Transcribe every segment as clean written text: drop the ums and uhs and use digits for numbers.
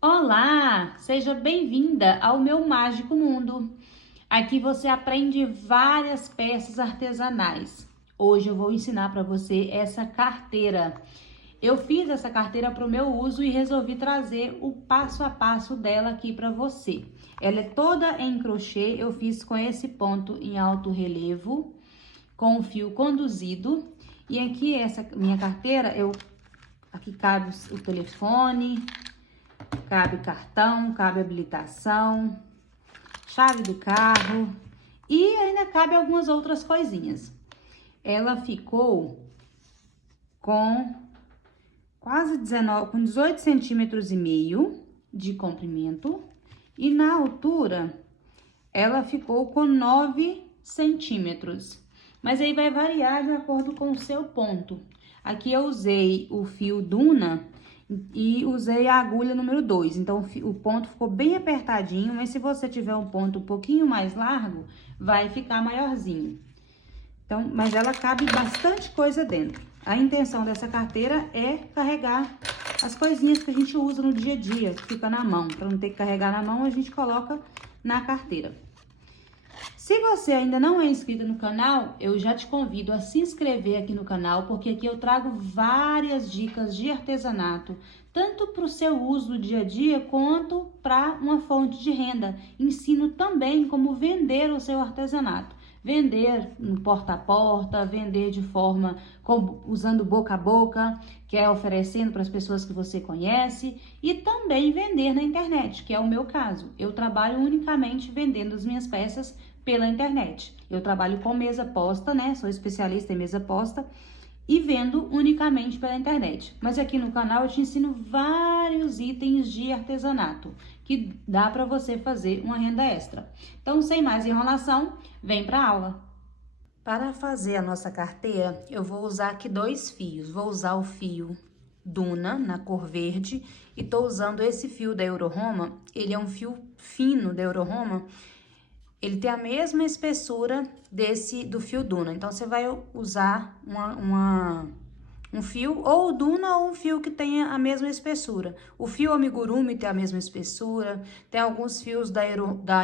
Olá, seja bem-vinda ao meu mágico mundo. Aqui você aprende várias peças artesanais. Hoje eu vou ensinar para você essa carteira. Eu fiz essa carteira para o meu uso e resolvi trazer o passo a passo dela aqui para você. Ela é toda em crochê, eu fiz com esse ponto em alto relevo, com o fio conduzido. E aqui essa minha carteira, aqui cabe o telefone, cabe cartão, cabe habilitação, chave do carro e ainda cabe algumas outras coisinhas. Ela ficou com quase 19, com 18 centímetros e meio de comprimento e na altura ela ficou com 9 centímetros. Mas aí vai variar de acordo com o seu ponto. Aqui eu usei o fio Duna e usei a agulha número 2. Então, o ponto ficou bem apertadinho, mas se você tiver um ponto um pouquinho mais largo, vai ficar maiorzinho. Então, mas ela cabe bastante coisa dentro. A intenção dessa carteira é carregar as coisinhas que a gente usa no dia a dia, que fica na mão. Para não ter que carregar na mão, a gente coloca na carteira. Se você ainda não é inscrito no canal, eu já te convido a se inscrever aqui no canal, porque aqui eu trago várias dicas de artesanato, tanto para o seu uso no dia a dia, quanto para uma fonte de renda. Ensino também como vender o seu artesanato. Vender no porta a porta, vender de forma usando boca a boca, que é oferecendo para as pessoas que você conhece, e também vender na internet, que é o meu caso. Eu trabalho unicamente vendendo as minhas peças pela internet. Eu trabalho com mesa posta, né? Sou especialista em mesa posta e vendo unicamente pela internet. Mas aqui no canal eu te ensino vários itens de artesanato que dá para você fazer uma renda extra. Então, sem mais enrolação, vem para a aula. Para fazer a nossa carteira, eu vou usar aqui 2 fios. Vou usar o fio Duna, na cor verde, e tô usando esse fio da Euro-Roma. Ele é um fio fino da Euro-Roma. Ele tem a mesma espessura do fio Duna. Então, você vai usar um fio, ou Duna, ou um fio que tenha a mesma espessura. O fio Amigurumi tem a mesma espessura. Tem alguns fios da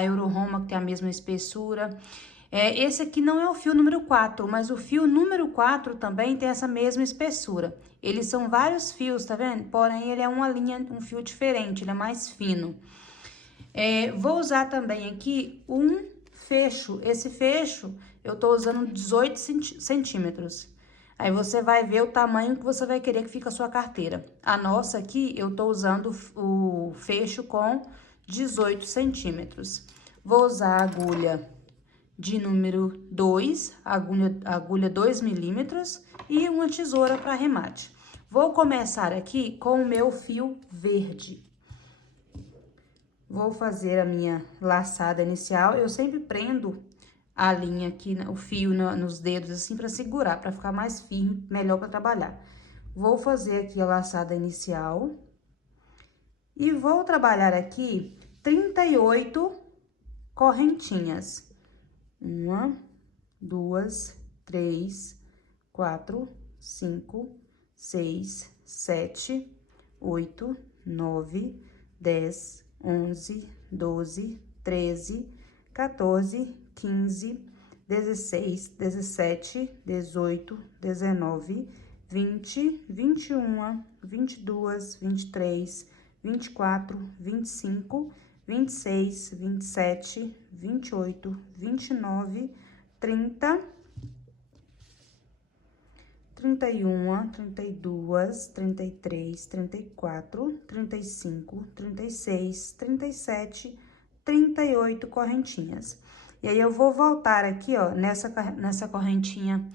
Euro-Roma que tem a mesma espessura. Esse aqui não é o fio número 4, mas o fio número 4 também tem essa mesma espessura. Eles são vários fios, tá vendo? Porém, ele é uma linha, um fio diferente, ele é mais fino. Vou usar também aqui um fecho. Esse fecho eu tô usando 18 centímetros. Aí você vai ver o tamanho que você vai querer que fique a sua carteira. A nossa aqui, eu tô usando o fecho com 18 centímetros. Vou usar a agulha de número 2, agulha 2 milímetros e uma tesoura para arremate. Vou começar aqui com o meu fio verde. Vou fazer a minha laçada inicial. Eu sempre prendo a linha aqui, o fio nos dedos, assim, para segurar, para ficar mais firme, melhor para trabalhar. Vou fazer aqui a laçada inicial. E vou trabalhar aqui 38 correntinhas. 1, 2, 3, 4, 5, 6, 7, 8, 9, 10, 11, 12, 13, 14, 15, 16, 17, 18, 19, 20, 21, 22, 23, 24, 25, 26, 27, 28, 29, 30, 31, 32, 33, 34, 35, 36, 37, 38 correntinhas. E aí, eu vou voltar aqui, ó, nessa correntinha.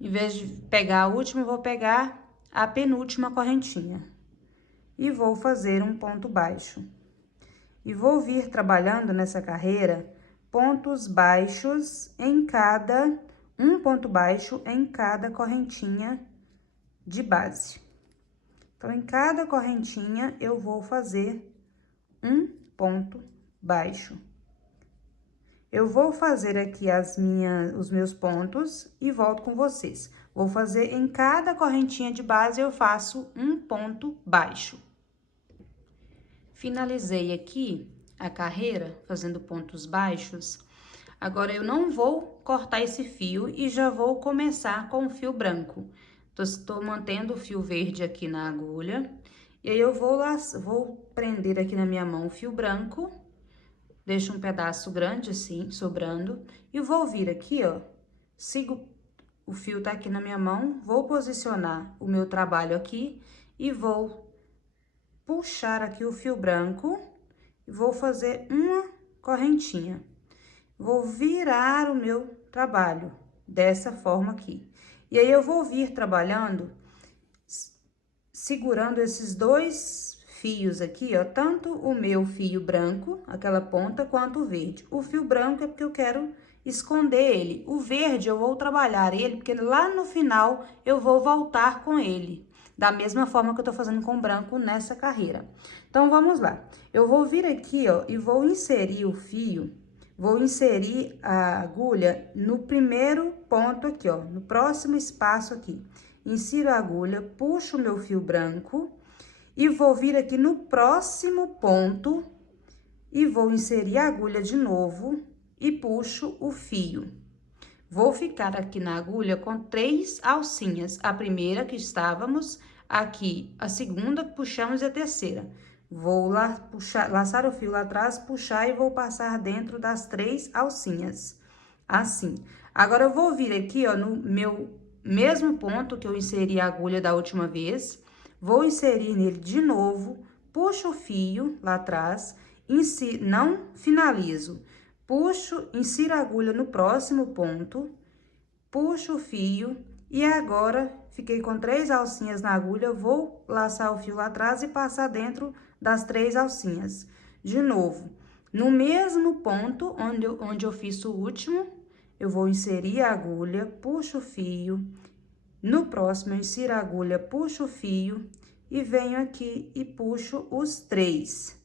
Em vez de pegar a última, eu vou pegar a penúltima correntinha. E vou fazer um ponto baixo. E vou vir trabalhando nessa carreira pontos baixos um ponto baixo em cada correntinha de base. Então, em cada correntinha, eu vou fazer um ponto baixo. Eu vou fazer aqui os meus pontos e volto com vocês. Vou fazer em cada correntinha de base, eu faço um ponto baixo. Finalizei aqui a carreira, fazendo pontos baixos. Agora, eu não vou cortar esse fio e já vou começar com o fio branco. Estou mantendo o fio verde aqui na agulha. E aí, eu vou prender aqui na minha mão o fio branco. Deixo um pedaço grande assim, sobrando. E vou vir aqui, ó. Sigo, o fio tá aqui na minha mão. Vou posicionar o meu trabalho aqui e vou puxar aqui o fio branco. E vou fazer uma correntinha. Vou virar o meu trabalho dessa forma aqui. E aí, eu vou vir trabalhando, segurando esses dois fios aqui, ó, tanto o meu fio branco, aquela ponta, quanto o verde. O fio branco é porque eu quero esconder ele. O verde eu vou trabalhar ele, porque lá no final eu vou voltar com ele. Da mesma forma que eu tô fazendo com o branco nessa carreira. Então, vamos lá. Eu vou vir aqui, ó, e vou inserir o fio. Vou inserir a agulha no primeiro ponto aqui, ó, no próximo espaço aqui. Insiro a agulha, puxo o meu fio branco e vou vir aqui no próximo ponto e vou inserir a agulha de novo e puxo o fio. Vou ficar aqui na agulha com 3 alcinhas. A primeira que estávamos aqui, a segunda que puxamos e a terceira. Vou lá puxar, laçar o fio lá atrás, puxar e vou passar dentro das 3 alcinhas. Assim. Agora, eu vou vir aqui, ó, no meu mesmo ponto que eu inseri a agulha da última vez. Vou inserir nele de novo, puxo o fio lá atrás, não finalizo. Puxo, insiro a agulha no próximo ponto, puxo o fio e agora fiquei com 3 alcinhas na agulha, vou laçar o fio lá atrás e passar dentro das 3 alcinhas. De novo, no mesmo ponto onde eu fiz o último, eu vou inserir a agulha, puxo o fio. No próximo, eu insiro a agulha, puxo o fio e venho aqui e puxo os 3.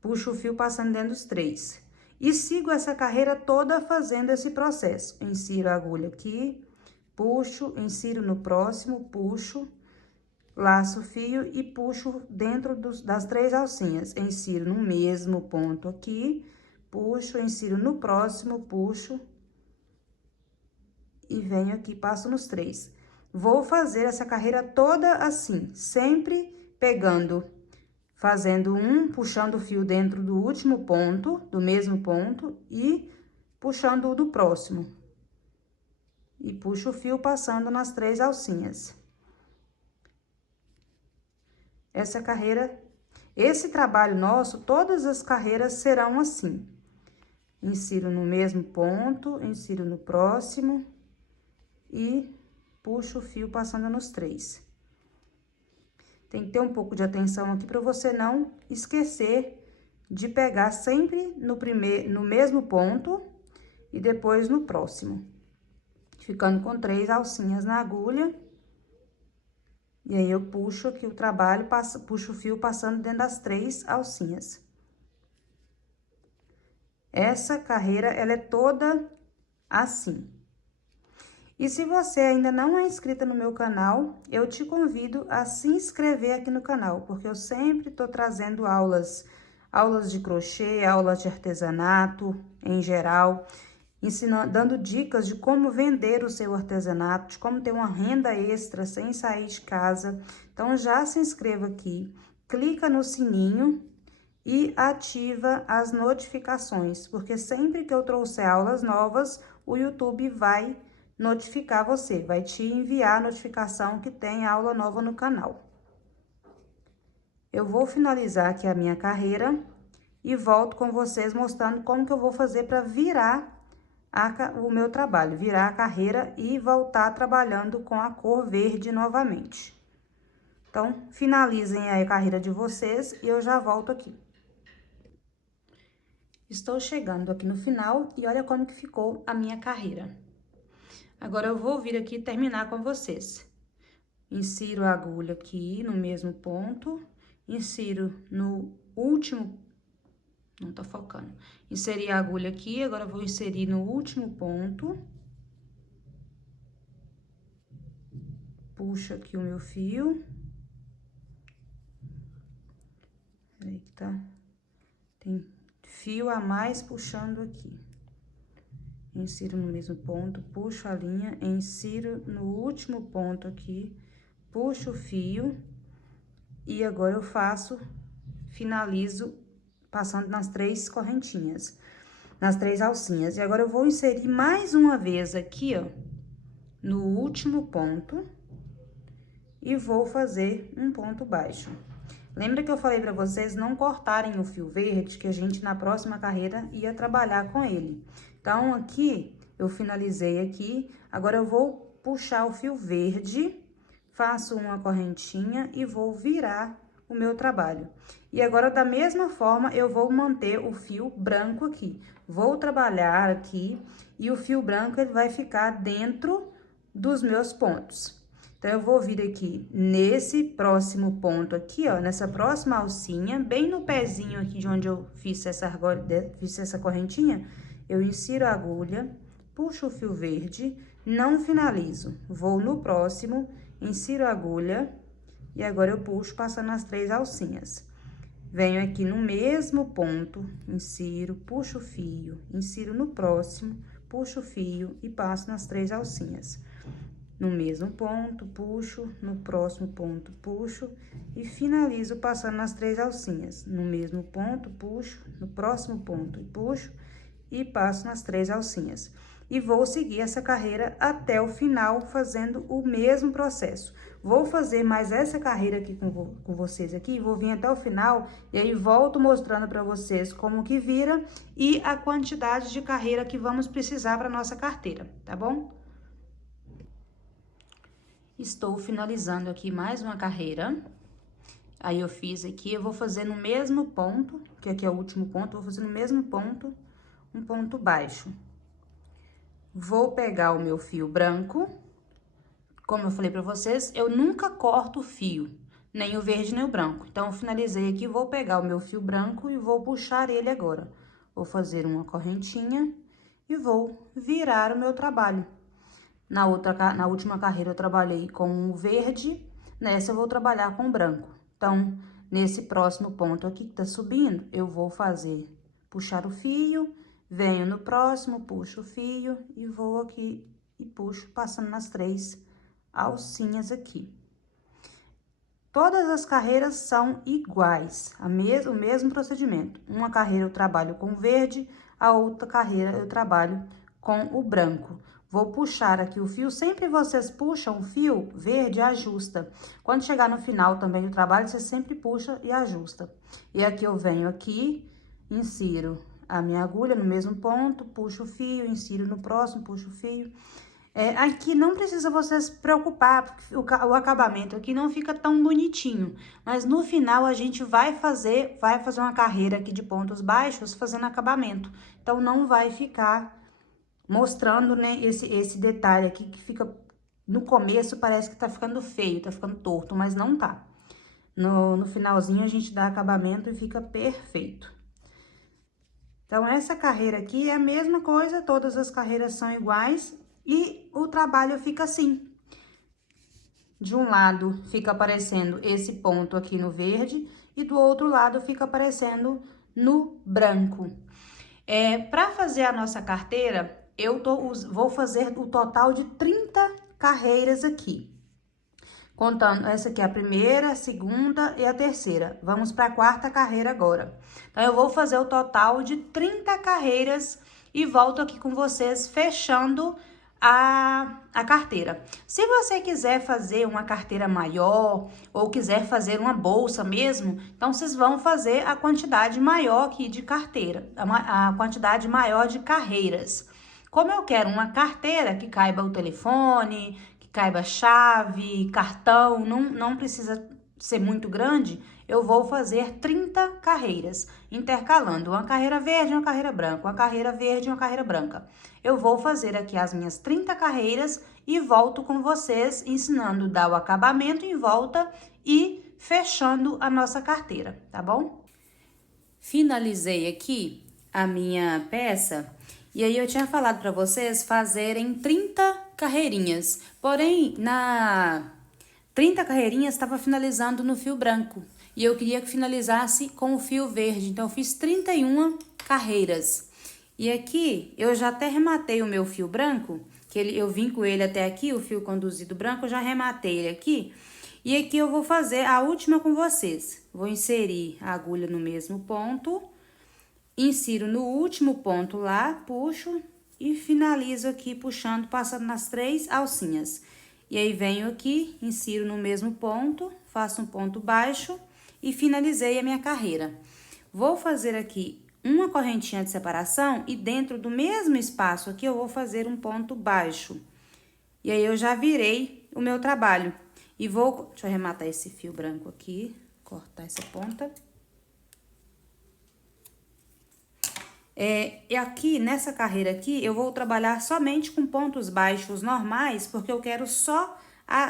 Puxo o fio passando dentro dos 3. E sigo essa carreira toda fazendo esse processo. Insiro a agulha aqui, puxo, insiro no próximo, puxo, laço o fio e puxo dentro das 3 alcinhas. Insiro no mesmo ponto aqui, puxo, insiro no próximo, puxo e venho aqui, passo nos 3. Vou fazer essa carreira toda assim, sempre pegando, fazendo puxando o fio dentro do último ponto, do mesmo ponto, e puxando o do próximo. E puxo o fio passando nas 3 alcinhas. Essa carreira, esse trabalho nosso, todas as carreiras serão assim. Insiro no mesmo ponto, insiro no próximo e puxo o fio passando nos 3. Tem que ter um pouco de atenção aqui para você não esquecer de pegar sempre no mesmo ponto e depois no próximo. Ficando com 3 alcinhas na agulha. E aí, eu puxo aqui o trabalho, puxo o fio passando dentro das 3 alcinhas. Essa carreira, ela é toda assim. E se você ainda não é inscrita no meu canal, eu te convido a se inscrever aqui no canal, porque eu sempre tô trazendo aulas de crochê, aulas de artesanato em geral, dando dicas de como vender o seu artesanato, de como ter uma renda extra sem sair de casa. Então, já se inscreva aqui, clica no sininho e ativa as notificações, porque sempre que eu trouxer aulas novas, o YouTube vai notificar você, vai te enviar a notificação que tem aula nova no canal. Eu vou finalizar aqui a minha carreira e volto com vocês mostrando como que eu vou fazer para virar o meu trabalho, virar a carreira e voltar trabalhando com a cor verde novamente. Então, finalizem aí a carreira de vocês e eu já volto aqui. Estou chegando aqui no final e olha como que ficou a minha carreira. Agora, eu vou vir aqui e terminar com vocês. Insiro a agulha aqui no mesmo ponto, insiro no último, não tá focando. Inseri a agulha aqui, agora eu vou inserir no último ponto. Puxo aqui o meu fio. Aí tá, tem fio a mais puxando aqui. Insiro no mesmo ponto, puxo a linha, insiro no último ponto aqui, puxo o fio e agora eu finalizo passando nas 3 correntinhas, nas 3 alcinhas. E agora eu vou inserir mais uma vez aqui, ó, no último ponto e vou fazer um ponto baixo. Lembra que eu falei pra vocês não cortarem o fio verde, que a gente na próxima carreira ia trabalhar com ele. Então, aqui, eu finalizei aqui, agora eu vou puxar o fio verde, faço uma correntinha e vou virar o meu trabalho. E agora, da mesma forma, eu vou manter o fio branco aqui. Vou trabalhar aqui e o fio branco, ele vai ficar dentro dos meus pontos. Então, eu vou vir aqui nesse próximo ponto aqui, ó, nessa próxima alcinha, bem no pezinho aqui de onde eu fiz essa correntinha, eu insiro a agulha, puxo o fio verde, não finalizo. Vou no próximo, insiro a agulha e agora eu puxo passando as 3 alcinhas. Venho aqui no mesmo ponto, insiro, puxo o fio, insiro no próximo, puxo o fio e passo nas 3 alcinhas. No mesmo ponto, puxo, no próximo ponto, puxo e finalizo passando nas 3 alcinhas. No mesmo ponto, puxo, no próximo ponto, puxo e passo nas 3 alcinhas. E vou seguir essa carreira até o final, fazendo o mesmo processo. Vou fazer mais essa carreira aqui com vocês aqui, vou vir até o final e aí volto mostrando para vocês como que vira e a quantidade de carreira que vamos precisar para nossa carteira, tá bom? Estou finalizando aqui mais uma carreira. Aí, eu fiz aqui, eu vou fazer no mesmo ponto, que aqui é o último ponto, vou fazer no mesmo ponto, um ponto baixo. Vou pegar o meu fio branco. Como eu falei pra vocês, eu nunca corto o fio, nem o verde nem o branco. Então, eu finalizei aqui, vou pegar o meu fio branco e vou puxar ele agora. Vou fazer uma correntinha e vou virar o meu trabalho. Na última carreira eu trabalhei com o verde, nessa eu vou trabalhar com o branco. Então, nesse próximo ponto aqui que tá subindo, eu vou puxar o fio, venho no próximo, puxo o fio e vou aqui e puxo, passando nas 3 alcinhas aqui. Todas as carreiras são iguais, o mesmo procedimento. Uma carreira eu trabalho com verde, a outra carreira eu trabalho com o branco. Vou puxar aqui o fio, sempre vocês puxam o fio verde e ajusta. Quando chegar no final também do trabalho, você sempre puxa e ajusta. E aqui eu venho aqui, insiro a minha agulha no mesmo ponto, puxo o fio, insiro no próximo, puxo o fio. Aqui não precisa vocês se preocupar, porque o acabamento aqui não fica tão bonitinho. Mas no final a gente vai fazer uma carreira aqui de pontos baixos fazendo acabamento. Então, não vai ficar mostrando, né, esse detalhe aqui que fica, no começo parece que tá ficando feio, tá ficando torto, mas não tá. No finalzinho a gente dá acabamento e fica perfeito. Então, essa carreira aqui é a mesma coisa, todas as carreiras são iguais e o trabalho fica assim. De um lado fica aparecendo esse ponto aqui no verde e do outro lado fica aparecendo no branco. Para fazer a nossa carteira, vou fazer o total de 30 carreiras aqui. Contando, essa aqui é a primeira, a segunda e a terceira. Vamos para a 4ª carreira agora. Então, eu vou fazer o total de 30 carreiras e volto aqui com vocês fechando a carteira. Se você quiser fazer uma carteira maior ou quiser fazer uma bolsa mesmo, então vocês vão fazer a quantidade maior aqui de carteira, a quantidade maior de carreiras. Como eu quero uma carteira que caiba o telefone, que caiba chave, cartão, não precisa ser muito grande, eu vou fazer 30 carreiras, intercalando uma carreira verde e uma carreira branca, uma carreira verde e uma carreira branca. Eu vou fazer aqui as minhas 30 carreiras e volto com vocês ensinando a dar o acabamento em volta e fechando a nossa carteira, tá bom? Finalizei aqui a minha peça e aí eu tinha falado para vocês fazerem 30 carreirinhas, porém 30 carreirinhas estava finalizando no fio branco. E eu queria que finalizasse com o fio verde. Então, eu fiz 31 carreiras. E aqui, eu já até rematei o meu fio branco, que eu vim com ele até aqui, o fio conduzido branco, eu já rematei ele aqui. E aqui eu vou fazer a última com vocês. Vou inserir a agulha no mesmo ponto, insiro no último ponto lá, puxo e finalizo aqui puxando, passando nas 3 alcinhas. E aí, venho aqui, insiro no mesmo ponto, faço um ponto baixo e finalizei a minha carreira. Vou fazer aqui uma correntinha de separação e dentro do mesmo espaço aqui eu vou fazer um ponto baixo. E aí, eu já virei o meu trabalho. E vou... Deixa eu arrematar esse fio branco aqui, cortar essa ponta. E aqui, nessa carreira aqui, eu vou trabalhar somente com pontos baixos normais, porque eu quero só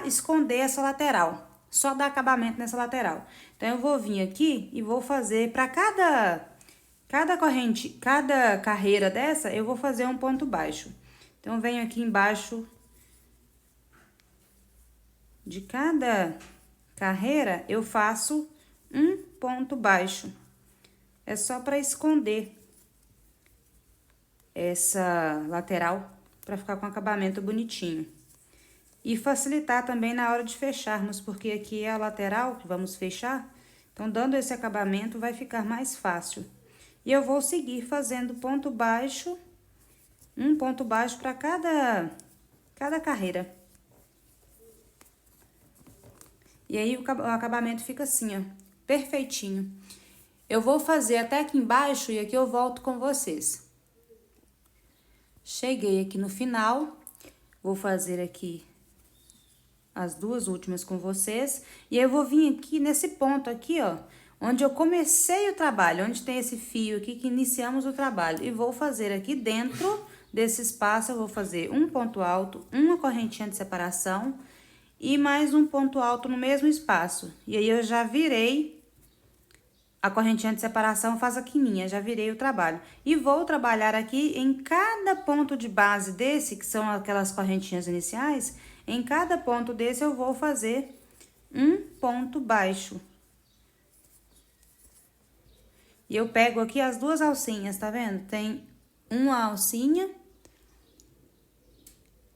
esconder essa lateral, só dar acabamento nessa lateral. Então, eu vou vir aqui e vou fazer para cada corrente, cada carreira dessa, eu vou fazer um ponto baixo. Então, eu venho aqui embaixo de cada carreira, eu faço um ponto baixo. É só para esconder essa lateral, para ficar com acabamento bonitinho. E facilitar também na hora de fecharmos, porque aqui é a lateral que vamos fechar. Então, dando esse acabamento, vai ficar mais fácil. E eu vou seguir fazendo ponto baixo, um ponto baixo para cada carreira. E aí, o acabamento fica assim, ó, perfeitinho. Eu vou fazer até aqui embaixo e aqui eu volto com vocês. Cheguei aqui no final, vou fazer aqui as 2 últimas com vocês. E aí, eu vou vir aqui nesse ponto aqui, ó, onde eu comecei o trabalho, onde tem esse fio aqui que iniciamos o trabalho. E vou fazer aqui dentro desse espaço, eu vou fazer um ponto alto, uma correntinha de separação e mais um ponto alto no mesmo espaço. E aí, eu já virei a correntinha de separação, faz a quininha, já virei o trabalho. E vou trabalhar aqui em cada ponto de base desse, que são aquelas correntinhas iniciais, em cada ponto desse eu vou fazer um ponto baixo. E eu pego aqui as 2 alcinhas, tá vendo? Tem uma alcinha.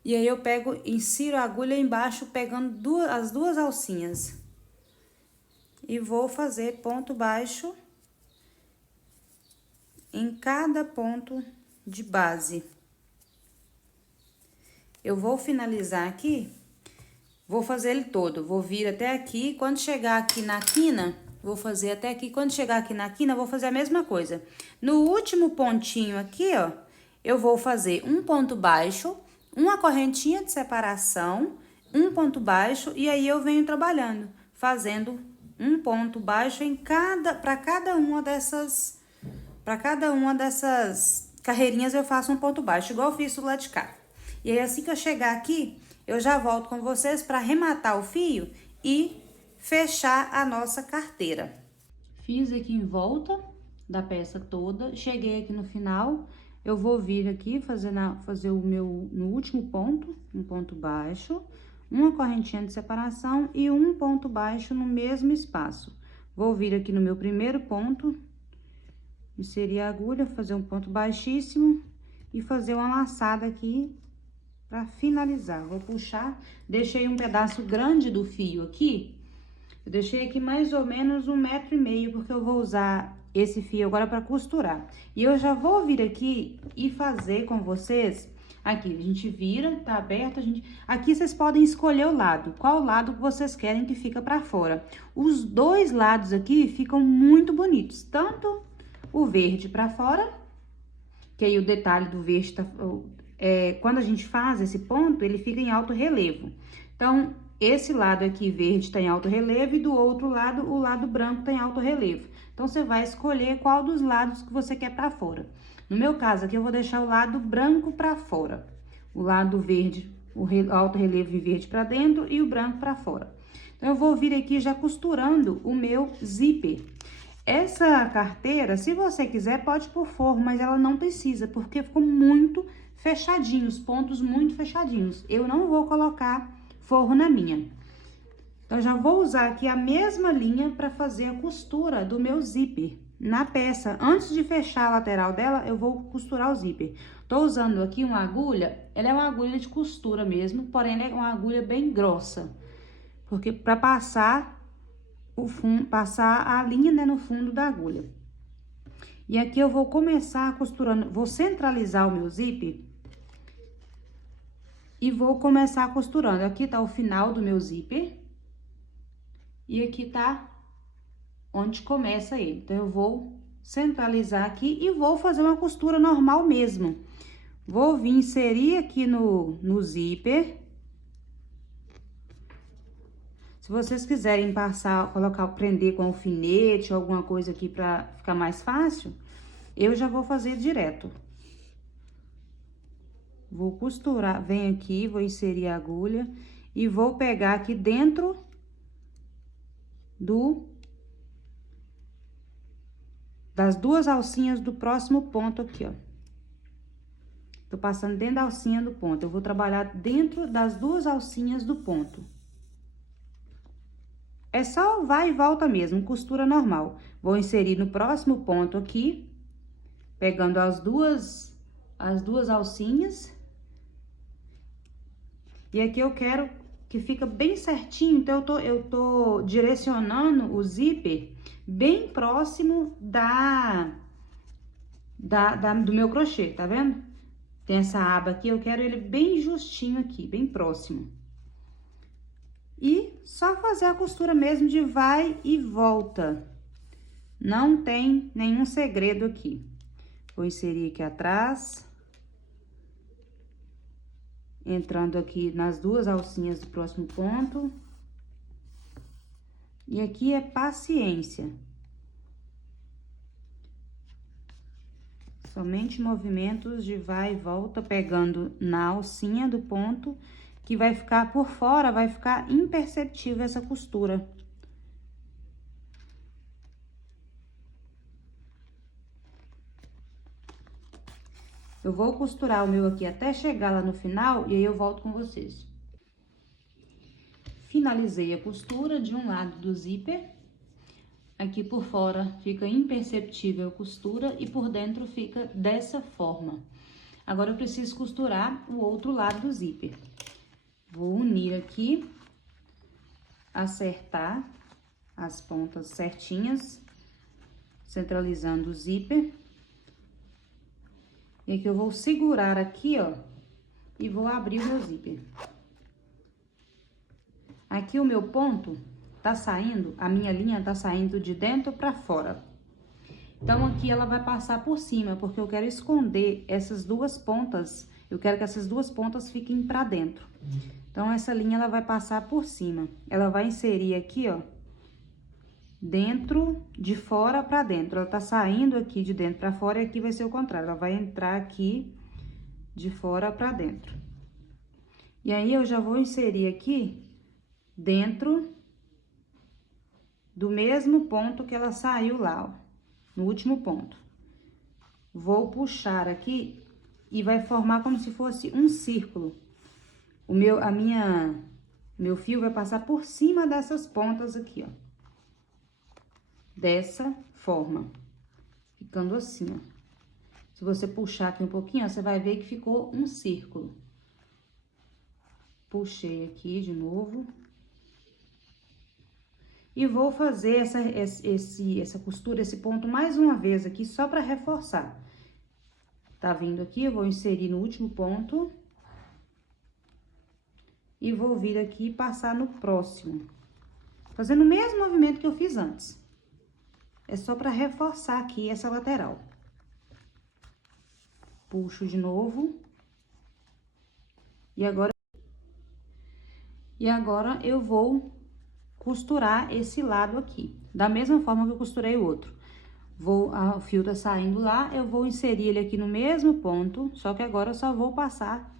E aí, eu pego, insiro a agulha embaixo, pegando as 2 alcinhas. E vou fazer ponto baixo em cada ponto de base. Eu vou finalizar aqui, vou fazer ele todo, vou vir até aqui, quando chegar aqui na quina, vou fazer até aqui, quando chegar aqui na quina, vou fazer a mesma coisa. No último pontinho aqui, ó, eu vou fazer um ponto baixo, uma correntinha de separação, um ponto baixo, e aí eu venho trabalhando, fazendo um ponto baixo em para cada uma dessas carreirinhas eu faço um ponto baixo, igual eu fiz do lado de cá. E aí, assim que eu chegar aqui, eu já volto com vocês para arrematar o fio e fechar a nossa carteira. Fiz aqui em volta da peça toda, cheguei aqui no final, eu vou vir aqui fazer o meu, no último ponto, um ponto baixo, uma correntinha de separação e um ponto baixo no mesmo espaço. Vou vir aqui no meu primeiro ponto, inserir a agulha, fazer um ponto baixíssimo e fazer uma laçada aqui para finalizar. Vou puxar, deixei um pedaço grande do fio aqui, eu deixei aqui mais ou menos 1,5 m, porque eu vou usar esse fio agora para costurar. E eu já vou vir aqui e fazer com vocês. Aqui, a gente vira, tá aberto, aqui vocês podem escolher o lado, qual lado que vocês querem que fica pra fora. Os 2 lados aqui ficam muito bonitos, tanto o verde pra fora, que aí o detalhe do verde tá... quando a gente faz esse ponto, ele fica em alto relevo. Então, esse lado aqui verde tá em alto relevo e do outro lado, o lado branco tá em alto relevo. Então, você vai escolher qual dos lados que você quer pra fora. No meu caso aqui, eu vou deixar o lado branco pra fora. O lado verde, o alto relevo em verde pra dentro e o branco pra fora. Então, eu vou vir aqui já costurando o meu zíper. Essa carteira, se você quiser, pode pôr forro, mas ela não precisa, porque ficou muito fechadinho, os pontos muito fechadinhos. Eu não vou colocar forro na minha. Então, já vou usar aqui a mesma linha para fazer a costura do meu zíper na peça. Antes de fechar a lateral dela, eu vou costurar o zíper. Tô usando aqui uma agulha, ela é uma agulha de costura mesmo, porém ela é uma agulha bem grossa. Porque para passar o fundo, passar a linha, né, no fundo da agulha. E aqui eu vou começar costurando, vou centralizar o meu zíper e vou começar costurando. Aqui tá o final do meu zíper. E aqui tá onde começa ele. Então, eu vou centralizar aqui e vou fazer uma costura normal mesmo. Vou vir inserir aqui no zíper. Se vocês quiserem passar, colocar, prender com alfinete, alguma coisa aqui pra ficar mais fácil, eu já vou fazer direto. Vou costurar, venho aqui, vou inserir a agulha e vou pegar aqui dentro das duas alcinhas do próximo ponto aqui, ó. Tô passando dentro da alcinha do ponto. Eu vou trabalhar dentro das duas alcinhas do ponto. É só vai e volta mesmo, costura normal. Vou inserir no próximo ponto aqui, pegando as duas alcinhas. E aqui eu quero que fica bem certinho, então eu tô direcionando o zíper bem próximo do meu crochê, tá vendo? Tem essa aba aqui, eu quero ele bem justinho aqui, bem próximo. E só fazer a costura mesmo de vai e volta. Não tem nenhum segredo aqui. Vou inserir aqui atrás. Entrando aqui nas duas alcinhas do próximo ponto. E aqui é paciência. Somente movimentos de vai e volta, pegando na alcinha do ponto, que vai ficar por fora, vai ficar imperceptível essa costura. Eu vou costurar o meu aqui até chegar lá no final e aí eu volto com vocês. Finalizei a costura de um lado do zíper. Aqui por fora fica imperceptível a costura e por dentro fica dessa forma. Agora, eu preciso costurar o outro lado do zíper. Vou unir aqui, acertar as pontas certinhas, centralizando o zíper. E aqui eu vou segurar aqui, ó, e vou abrir o meu zíper. Aqui o meu ponto tá saindo, a minha linha tá saindo de dentro pra fora. Então, aqui ela vai passar por cima, porque eu quero esconder essas duas pontas, eu quero que essas duas pontas fiquem pra dentro. Então, essa linha, ela vai passar por cima. Ela vai inserir aqui, ó, dentro, de fora pra dentro. Ela tá saindo aqui de dentro pra fora e aqui vai ser o contrário. Ela vai entrar aqui de fora pra dentro. E aí, eu já vou inserir aqui dentro do mesmo ponto que ela saiu lá, ó, no último ponto. Vou puxar aqui e vai formar como se fosse um círculo. Meu fio vai passar por cima dessas pontas aqui, ó. Dessa forma, ficando assim, ó. Se você puxar aqui um pouquinho, ó, você vai ver que ficou um círculo. Puxei aqui de novo. E vou fazer essa costura, esse ponto mais uma vez aqui, só pra reforçar. Tá vindo aqui, eu vou inserir no último ponto. E vou vir aqui e passar no próximo. Fazendo o mesmo movimento que eu fiz antes. É só pra reforçar aqui essa lateral. Puxo de novo. E agora eu vou costurar esse lado aqui, da mesma forma que eu costurei o outro. O fio tá saindo lá, eu vou inserir ele aqui no mesmo ponto, só que agora eu só vou passar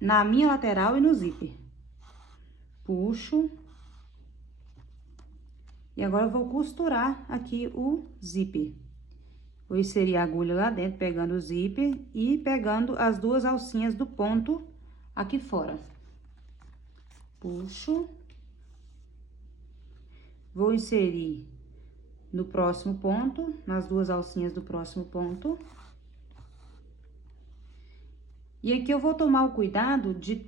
na minha lateral e no zíper. Puxo. E agora eu vou costurar aqui o zíper. Vou inserir a agulha lá dentro, pegando o zíper e pegando as duas alcinhas do ponto aqui fora. puxo, vou inserir no próximo ponto, nas duas alcinhas do próximo ponto. E aqui eu vou tomar o cuidado de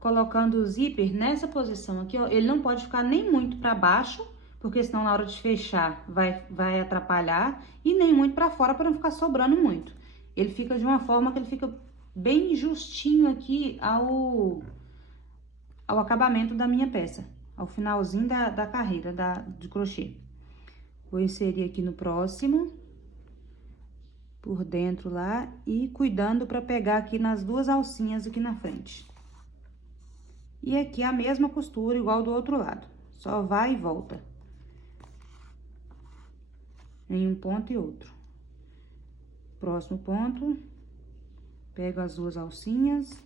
colocando o zíper nessa posição aqui, ó. Ele não pode ficar nem muito para baixo, porque senão na hora de fechar vai atrapalhar, e nem muito para fora para não ficar sobrando muito. Ele fica de uma forma que ele fica bem justinho aqui ao acabamento da minha peça, ao finalzinho da carreira de crochê. Vou inserir aqui no próximo, por dentro lá, e cuidando para pegar aqui nas duas alcinhas aqui na frente. E aqui a mesma costura, igual do outro lado, só vai e volta. Em um ponto e outro. Próximo ponto, pego as duas alcinhas.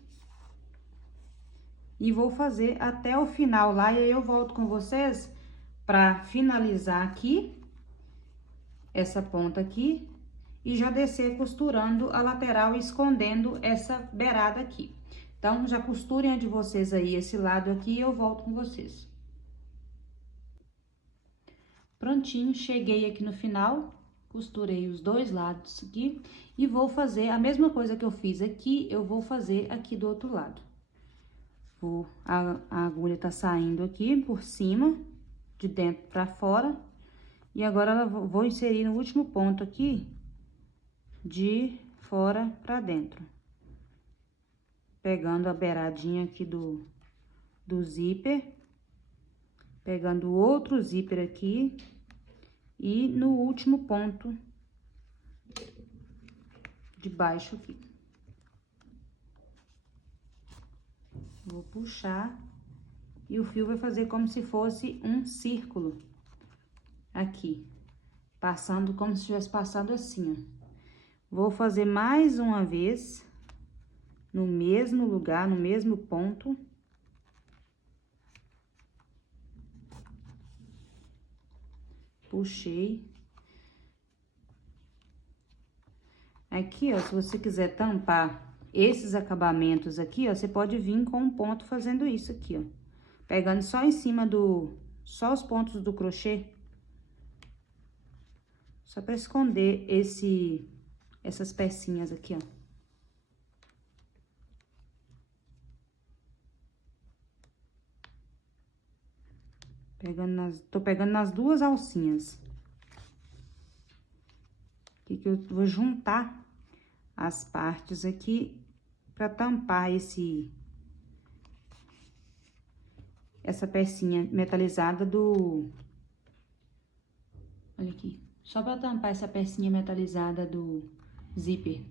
E vou fazer até o final lá, e aí eu volto com vocês para finalizar aqui, essa ponta aqui, e já descer costurando a lateral e escondendo essa beirada aqui. Então, já costurem a de vocês aí, esse lado aqui, e eu volto com vocês. Prontinho, cheguei aqui no final, costurei os dois lados aqui, e vou fazer a mesma coisa que eu fiz aqui, eu vou fazer aqui do outro lado. A agulha tá saindo aqui por cima, de dentro pra fora, e agora eu vou inserir no último ponto aqui, de fora pra dentro. Pegando a beiradinha aqui do zíper, pegando o outro zíper aqui, e no último ponto de baixo aqui. Vou puxar, e o fio vai fazer como se fosse um círculo aqui, passando como se estivesse passando assim, ó. Vou fazer mais uma vez, no mesmo lugar, no mesmo ponto. Puxei. Aqui, ó, se você quiser tampar esses acabamentos aqui, ó, você pode vir com um ponto fazendo isso aqui, ó. Pegando só em cima só os pontos do crochê. Só pra esconder essas pecinhas aqui, ó. Tô pegando nas duas alcinhas. Aqui que eu vou juntar as partes aqui pra tampar essa pecinha metalizada olha aqui, só pra tampar essa pecinha metalizada do zíper.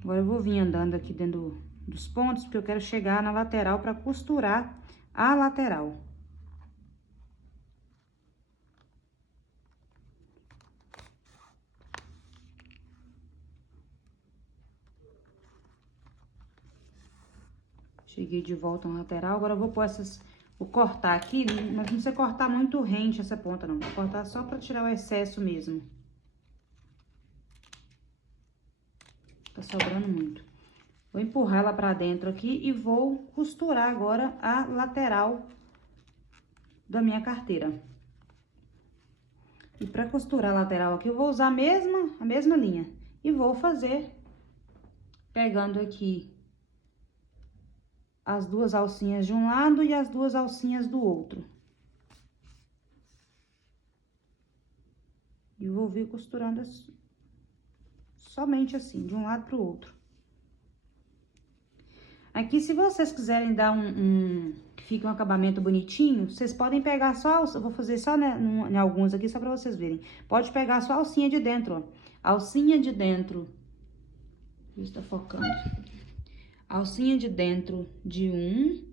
Agora eu vou vir andando aqui dentro dos pontos, porque eu quero chegar na lateral pra costurar a lateral. Cheguei de volta na lateral, agora eu vou pôr vou cortar aqui, mas não precisa cortar muito rente essa ponta, não. Vou cortar só pra tirar o excesso mesmo. Tá sobrando muito. Vou empurrar ela pra dentro aqui e vou costurar agora a lateral da minha carteira. E pra costurar a lateral aqui, eu vou usar a mesma linha. E vou fazer, pegando aqui as duas alcinhas de um lado e as duas alcinhas do outro. E vou vir costurando somente assim, de um lado pro outro. Aqui, se vocês quiserem dar que fique um acabamento bonitinho, vocês podem pegar só, eu vou fazer só, né, em alguns aqui, só pra vocês verem. Pode pegar só a alcinha de dentro, ó. Alcinha de dentro. Está focando. Alcinha de dentro de um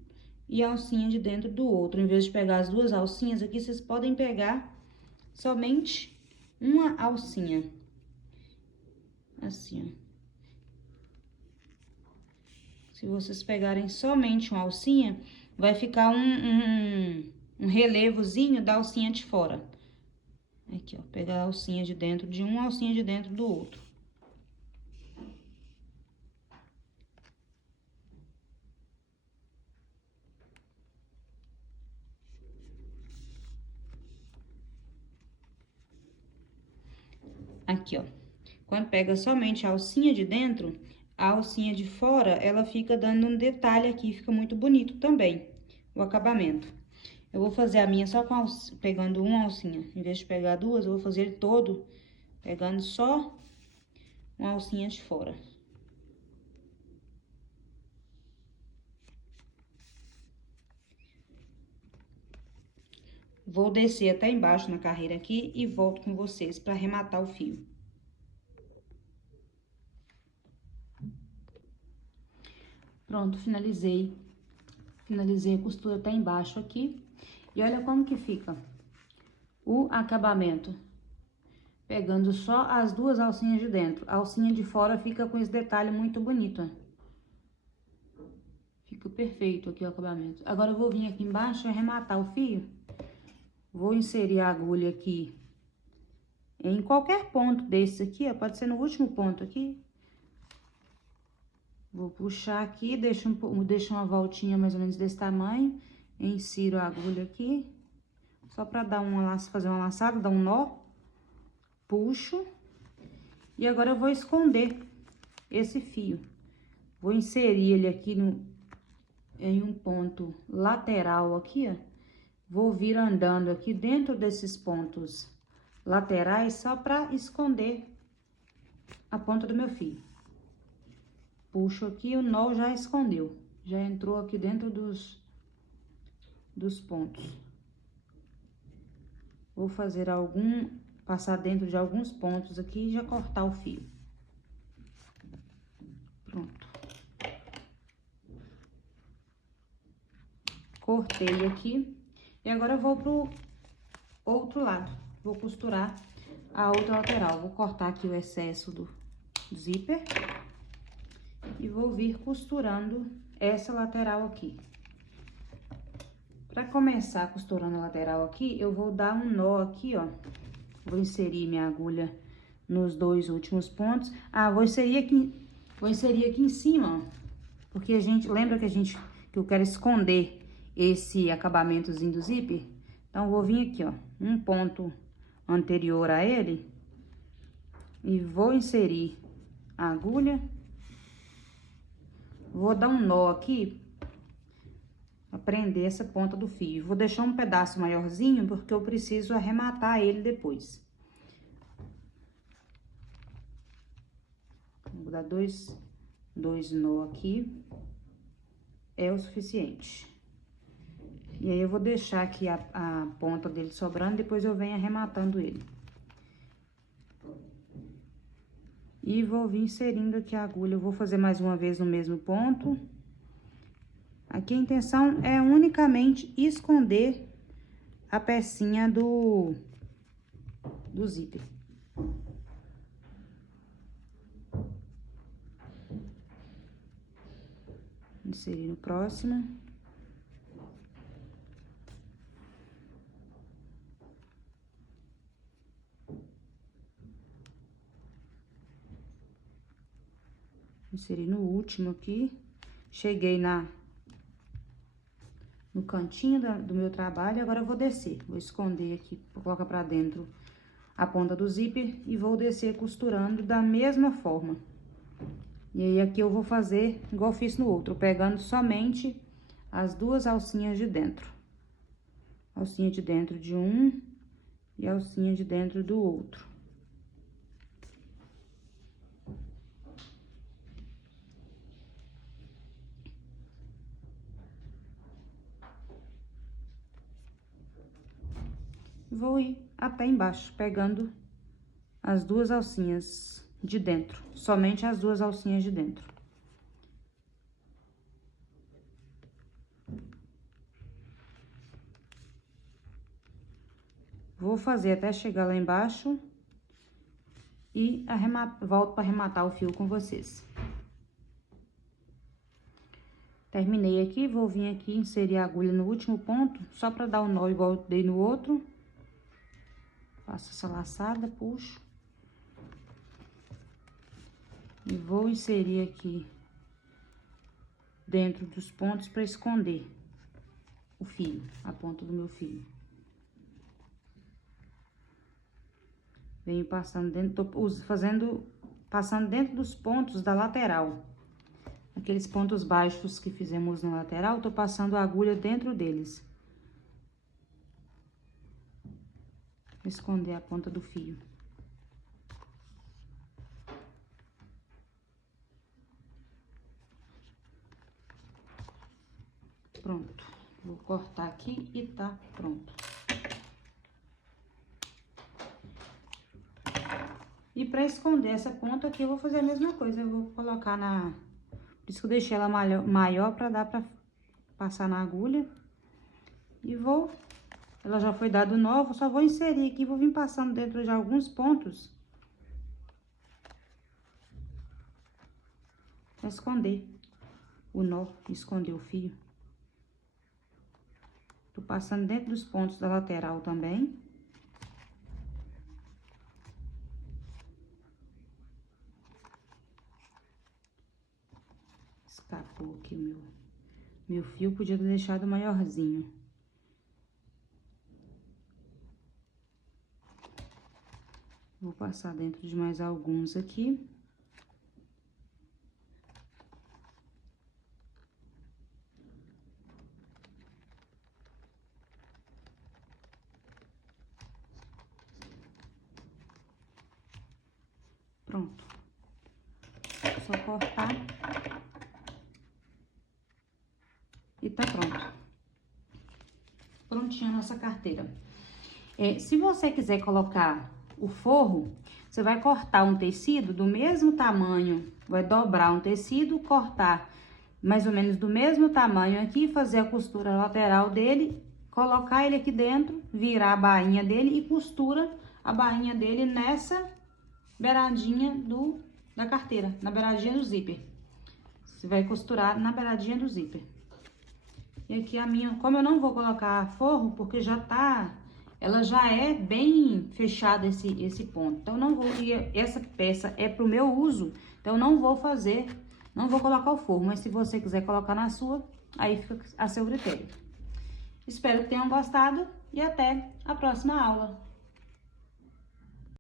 e alcinha de dentro do outro. Em vez de pegar as duas alcinhas aqui, vocês podem pegar somente uma alcinha. Assim, ó. Se vocês pegarem somente uma alcinha, vai ficar um relevozinho da alcinha de fora. Aqui, ó, pegar a alcinha de dentro de um, a alcinha de dentro do outro. Aqui, ó. Quando pega somente a alcinha de dentro, a alcinha de fora, ela fica dando um detalhe aqui, fica muito bonito também, o acabamento. Eu vou fazer a minha só com pegando uma alcinha. Em vez de pegar duas, eu vou fazer ele todo pegando só uma alcinha de fora. Vou descer até embaixo na carreira aqui e volto com vocês para arrematar o fio. Pronto, finalizei. Finalizei a costura até embaixo aqui. E olha como que fica o acabamento. Pegando só as duas alcinhas de dentro. A alcinha de fora fica com esse detalhe muito bonito, ó. Fica perfeito aqui o acabamento. Agora, eu vou vir aqui embaixo e arrematar o fio. Vou inserir a agulha aqui em qualquer ponto desse aqui, ó. Pode ser no último ponto aqui. Vou puxar aqui, deixo uma voltinha mais ou menos desse tamanho. Insiro a agulha aqui. Só pra dar fazer uma laçada, dar um nó. Puxo. E agora eu vou esconder esse fio. Vou inserir ele aqui em um ponto lateral aqui, ó. Vou vir andando aqui dentro desses pontos laterais só pra esconder a ponta do meu fio. Puxo aqui, o nó já escondeu. Já entrou aqui dentro dos pontos. Vou fazer passar dentro de alguns pontos aqui e já cortar o fio. Pronto. Cortei aqui. E agora eu vou pro outro lado. Vou costurar a outra lateral. Vou cortar aqui o excesso do zíper. E vou vir costurando essa lateral aqui. Pra começar costurando a lateral aqui, eu vou dar um nó aqui, ó. Vou inserir minha agulha nos dois últimos pontos. Ah, vou inserir aqui em cima, ó. Porque lembra que eu quero esconder esse acabamentozinho do zíper? Então, eu vou vir aqui, ó, um ponto anterior a ele. E vou inserir a agulha. Vou dar um nó aqui, pra prender essa ponta do fio. Vou deixar um pedaço maiorzinho, porque eu preciso arrematar ele depois. Vou dar dois nó aqui. É o suficiente. E aí, eu vou deixar aqui a ponta dele sobrando, depois eu venho arrematando ele. E vou vir inserindo aqui a agulha. Eu vou fazer mais uma vez no mesmo ponto. Aqui a intenção é unicamente esconder a pecinha do zíper. Inserir no próximo. Inserir no último aqui. Cheguei no cantinho do meu trabalho, agora eu vou descer. Vou esconder aqui, vou colocar pra dentro a ponta do zíper e vou descer costurando da mesma forma. E aí, aqui eu vou fazer igual eu fiz no outro, pegando somente as duas alcinhas de dentro. Alcinha de dentro de um e alcinha de dentro do outro. Vou ir até embaixo, pegando as duas alcinhas de dentro, somente as duas alcinhas de dentro. Vou fazer até chegar lá embaixo e volto para arrematar o fio com vocês. Terminei aqui, vou vir aqui inserir a agulha no último ponto, só para dar um nó igual eu dei no outro. Faço essa laçada, puxo. E vou inserir aqui dentro dos pontos para esconder o fio, a ponta do meu fio. Venho passando dentro, passando dentro dos pontos da lateral. Aqueles pontos baixos que fizemos na lateral, tô passando a agulha dentro deles. Vou esconder a ponta do fio. Pronto. Vou cortar aqui e tá pronto. E pra esconder essa ponta aqui, eu vou fazer a mesma coisa. Eu vou colocar na... Por isso que eu deixei ela maior pra dar pra passar na agulha. E vou... Ela já foi dado novo, só vou inserir aqui, vou vir passando dentro de alguns pontos. Pra esconder o nó, esconder o fio. Tô passando dentro dos pontos da lateral também. Escapou aqui meu fio, podia ter deixado maiorzinho. Vou passar dentro de mais alguns aqui. Pronto. Só cortar. E tá pronto. Prontinha a nossa carteira. Se você quiser colocar o forro, você vai cortar um tecido do mesmo tamanho, vai dobrar um tecido, cortar mais ou menos do mesmo tamanho aqui, fazer a costura lateral dele, colocar ele aqui dentro, virar a bainha dele e costura a bainha dele nessa beiradinha da carteira, na beiradinha do zíper. Você vai costurar na beiradinha do zíper. E aqui a minha, como eu não vou colocar forro, porque ela já é bem fechada esse ponto. Então, não vou, essa peça é pro meu uso, então não vou colocar o forro. Mas se você quiser colocar na sua, aí fica a seu critério. Espero que tenham gostado e até a próxima aula.